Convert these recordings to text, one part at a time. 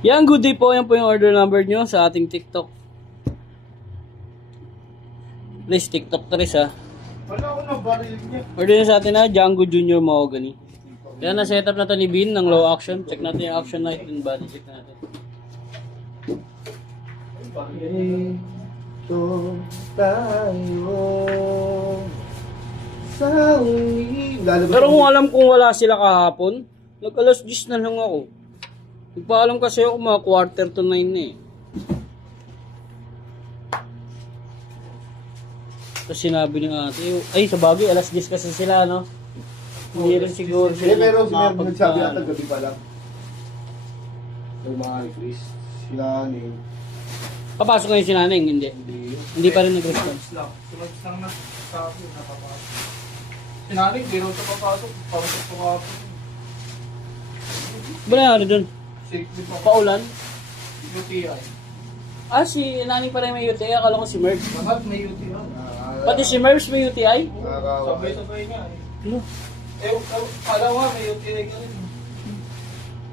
Yan, good day po. Yan po yung order number nyo sa ating TikTok. Please, TikTok Tris ha. Wala ko na baril niya. Order nyo sa atin na Django Junior Mahogany. Yan, na-setup na to ni Bean ng low action. Check natin yung action light and body check natin. Ito tayo sa uwi. Pero kung alam kong wala sila kahapon, nag-alas 10 na lang ako. Nagpaalam kasi ako mga 8:45 na eh. Tapos sinabi ng ate, ay sa bagay, alas 10 kasi sila, no? Hindi rin siguro sila. Pero si Mer makapagpa- nagsabi ata gabi pa lang. Yung mga ni Chris, sila ni... Papasok ngayon si Naneng, hindi. Hindi pa rin nag-response. Sunod lang na sabi, napapasok. Sinaling, di rin ito papasok. Papasok po ako. Ba na ano dun? Safety pa. Paulan? UTI. Ah, si Naneng pa rin may UTI. Akala ko si Merv. Lahat may UTI. Pati si Merv may UTI? Sabay-sabay nga eh. Ano? Kala nga may UTI ka rin.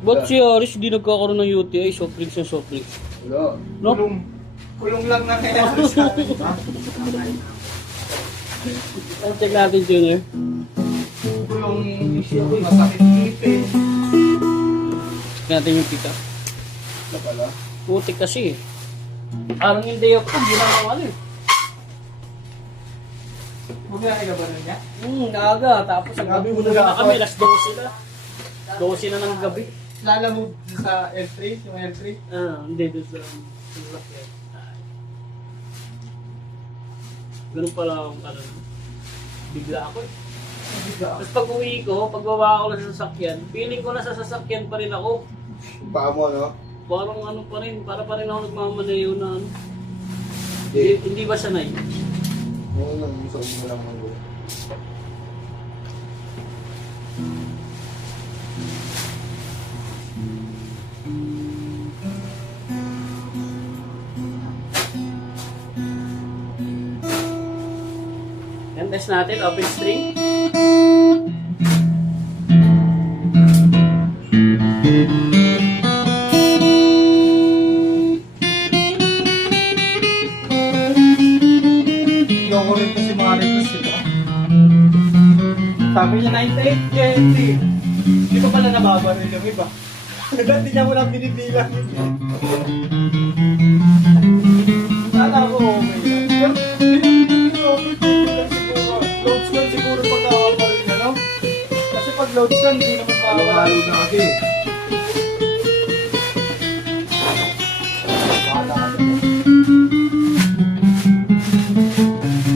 Ba't si Aris di nagkakaroon ng UTI? Soft drinks na soft drinks. Wala. No? Kulong lang na kaya sa akin. Ang check natin, Junior. Kulong masakit ngipin. Check natin yung pick up. Na pala. Putik kasi eh. Parang yung day off ko, hindi na ako ano eh. Bumiyahe ka ba rin niya? Naaga. Tapos Sabi mo uwi na na kami, alas 12 na. 12 na ng gabi. Lalamove sa L3, yung L3. Hindi doon sa lakyan. Ganun pala akong ano. Bigla ako eh. Tapos pag uwi ko, pag bawa ko lang sa sasakyan, feeling ko na sa sasakyan pa rin ako. Yung paa mo, no? Parang ano pa rin, para pa rin ako nagmamanayo na ano. Hindi. Hindi ba sanay? Oo lang, yung sa mo lang mo. Yan, test natin, open string. Loko rin kasi mga request sila. Sabi niya 98 KNT. Hindi ko pala nababaril yung iba. Hindi niya mo lang binibilang. Sana ako okay lang. Pero binibilang siguro. Loads lang siguro pag nakabaril niya, no? Kasi pag loads lang, hindi naman makawala. Halo na kasi. Bahala ka dyan.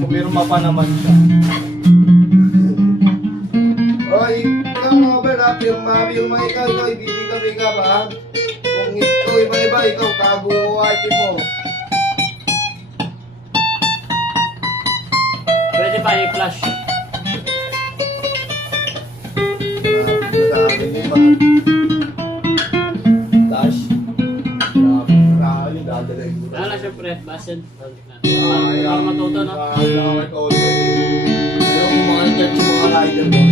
Pumirma pa naman siya. Oy, ikaw, Robert, pirma ikaw, ibibig kami ka ba? Kung ito, iba-iba, ikaw, kabuhatin mo. Pwede pa i-flash. Sabi niyo ba? Dash. Marami, dadalhin mo. Wala na syempre, basin. Para matuto, no? Pero kung mga church yung mga rider mo,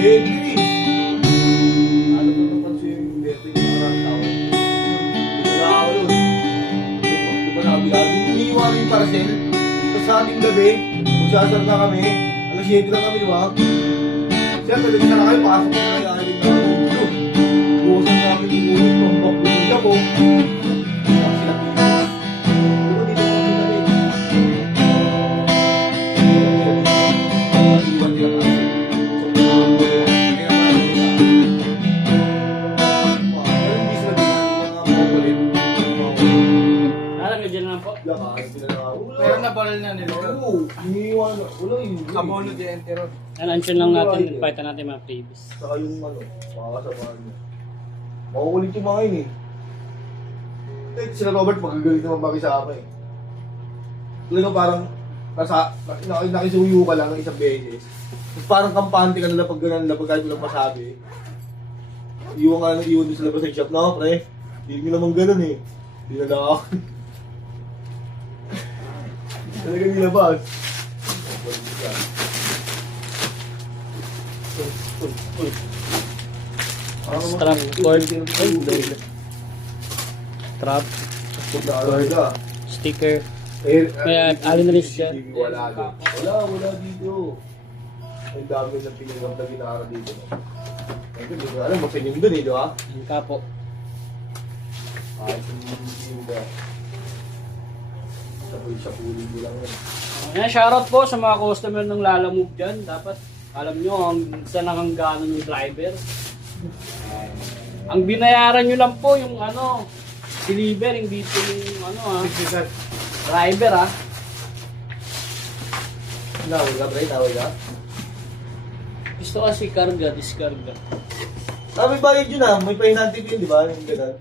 Henry! Ano ba naman siya yung betting ng mga tao? Wala ako yun. Di ba sabi-sabi? Iniiwan yung parcel. Tapos sa ating gabi, magsasar na kami. Alas 7 lang kami, di ba? Siya, talagang na kayo, pasok na kayo, aling na kami. Bukasan namin yung ulit, pambak ko siya po. Tapos sila pinas. Di ba dito kami gabi? Iwan sila kami. Alam nyo dyan lang po. Pero nabaril na nila. Abono di entero. Ansyon lang natin, invite natin mga previous. Saka yung ano, makakasabahan niya. Makukulit yung mga yun eh. Sila Robert, magagalit naman bakit sa akin eh. Talagang parang, nakisuyo ka lang ng isang beses. Tapos parang kampante ka nila pag gano'n na pag kahit walang masabi. Iwan ka lang ng iwan doon sa labas ng shop na, pre. Hindi mo naman gano'n eh. Hindi na lang ako. Talagang nilabas. Strap cord. Ay, strap, Talaga. sticker. Kaya alin na rin siya. Wala doon. Wala dito. Ang dami na pinagam na gitara dito. Hindi ko alam, mapinim doon eh, di ba? Yung kapo. Kahit yung ba. Sapoy-sapunin mo lang yun. Ayan, shoutout po sa mga customer ng Lalamove dyan. Dapat, alam nyo, saan nakanggaano ng driver. Ang binayaran nyo lang po yung ano, deliver, hindi po yung ano driver Nawag ka, Bray? Nawag ka? Gusto kasi karga, diskarga. May bayad yun may pahinantig yun, di ba? Yung ganun.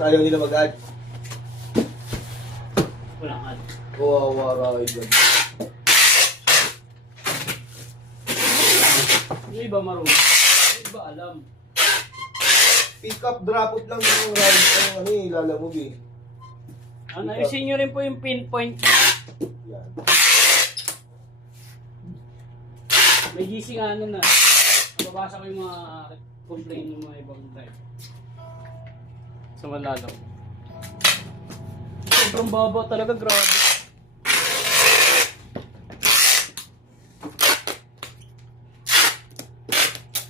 Sa ayaw nila mag-add. Walang ad. Kawawa yun. Yung iba marunong. Yung iba alam. Pick up, drop out lang yung ride. Lalamove eh. Ayusin nyo rin po yung pinpoint. Yan. May gising ano na. Babasa ko yung mga complaint ng mga ibang driver. Sa Malalaw. Sobrang baba talaga, grabe.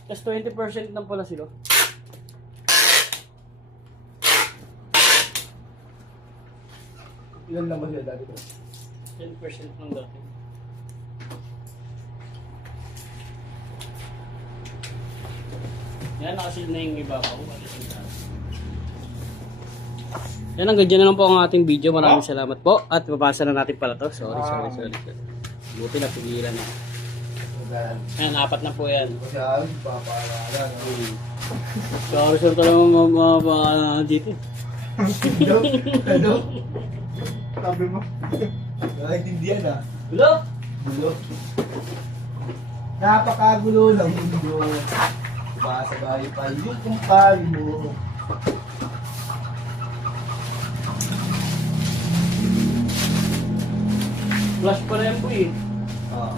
Tapos 20% lang pala sila. Ilan naman sila dati ko? 10% lang dati. Yan, nakasil na yung iba pa. Yan, hanggang dyan na lang po ang ating video. Maraming salamat po. At mabasa na natin pala to. Sorry. Buti na, pigilan na. Yan, 4 na po yan. Kasi papaalala. Sorry talaga dito. Ano? Sabi mo. Nakaintindihan Hello? Gulo. Napakagulo ng mundo. Sabay pa yung kumpay mo. Flash pa rin po eh. Ah.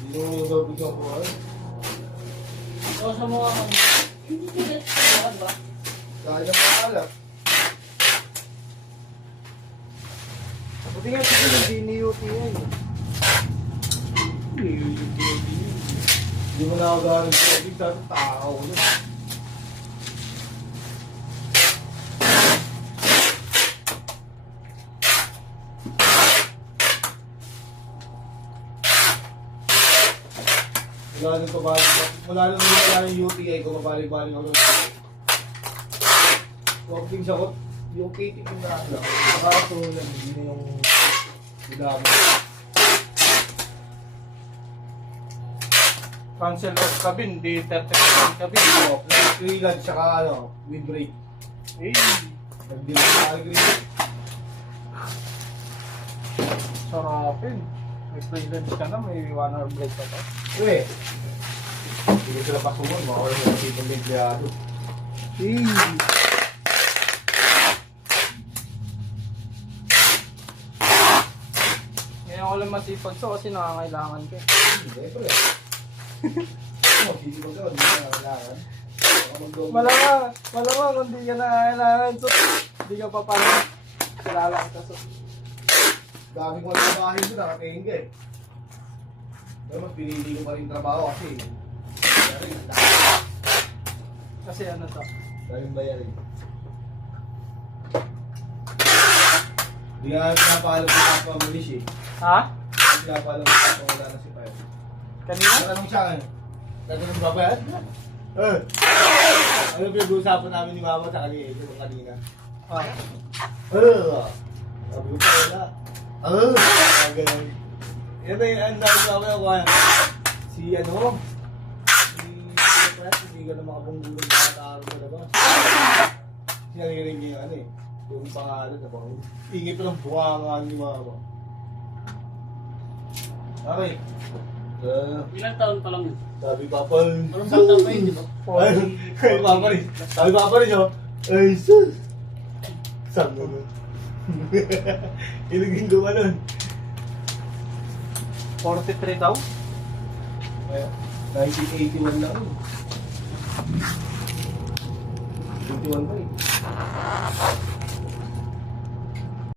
Hindi mo gagawin ko ako Sa mga hindi bakit ba? Dahil ang maalat. Buti nga sige, hindi ni-UT yan. Hindi mo na ako gagawin ko. Hindi sa tao. Mula nung wala yung UTI ko, mabalik-balik ako. Walking sa kot, yung KT yung nakakala. Nakato lang, hindi na yung dami. Cancel of cabin, di 30% cabin. Freelance tsaka windbreak. Eh, Nag-delay na agree. sarapin. May freelance ka na, may 1 hour break pa to. Uwe, hindi ko sila pasunod, makawala sila dito ng empleyado. Ayaw ko lang masipag so kasi nakakailangan ko. Hindi, pala. Sisipag ka, hindi ka kailangan. Malamang kung di ka nakakailangan so hindi ka pa pala kilala ka so. Dami ko lang bahay ko, nakatingin ka eh. Pero mas pinili ko pa rin trabaho kasi. Kasi ano to? Daming bayarin. Hindi nga pinapaalam ko kapwa malis eh. Ha? Hindi pinapaalam ko kapwa wala na si Payo. Kanina? Natanong siya nga. Tatanong ba ba yan? Ano pinag-uusapan namin ni Mama sa kanina? Ito kanina. Ah. Sabi ko pa wala. Ganun. Yan na yung ang dami ko ako. Si ano? Hindi ka na makabunggulong mga tao sa labas. Sinarinig niya yung ano eh. Yung pangalan na bang ingay pa ng buwangan ni Mama. Okay. Ilang taon pa lang yun? Sabi Papa. Parang bata pa yun, di ba? Ay, Papa rin. Sabi Papa rin oh. Ay, sus. Saan mo nun? Ilagin ko ka nun. 43 daw? Ay, 1981 lang. 81 pa eh.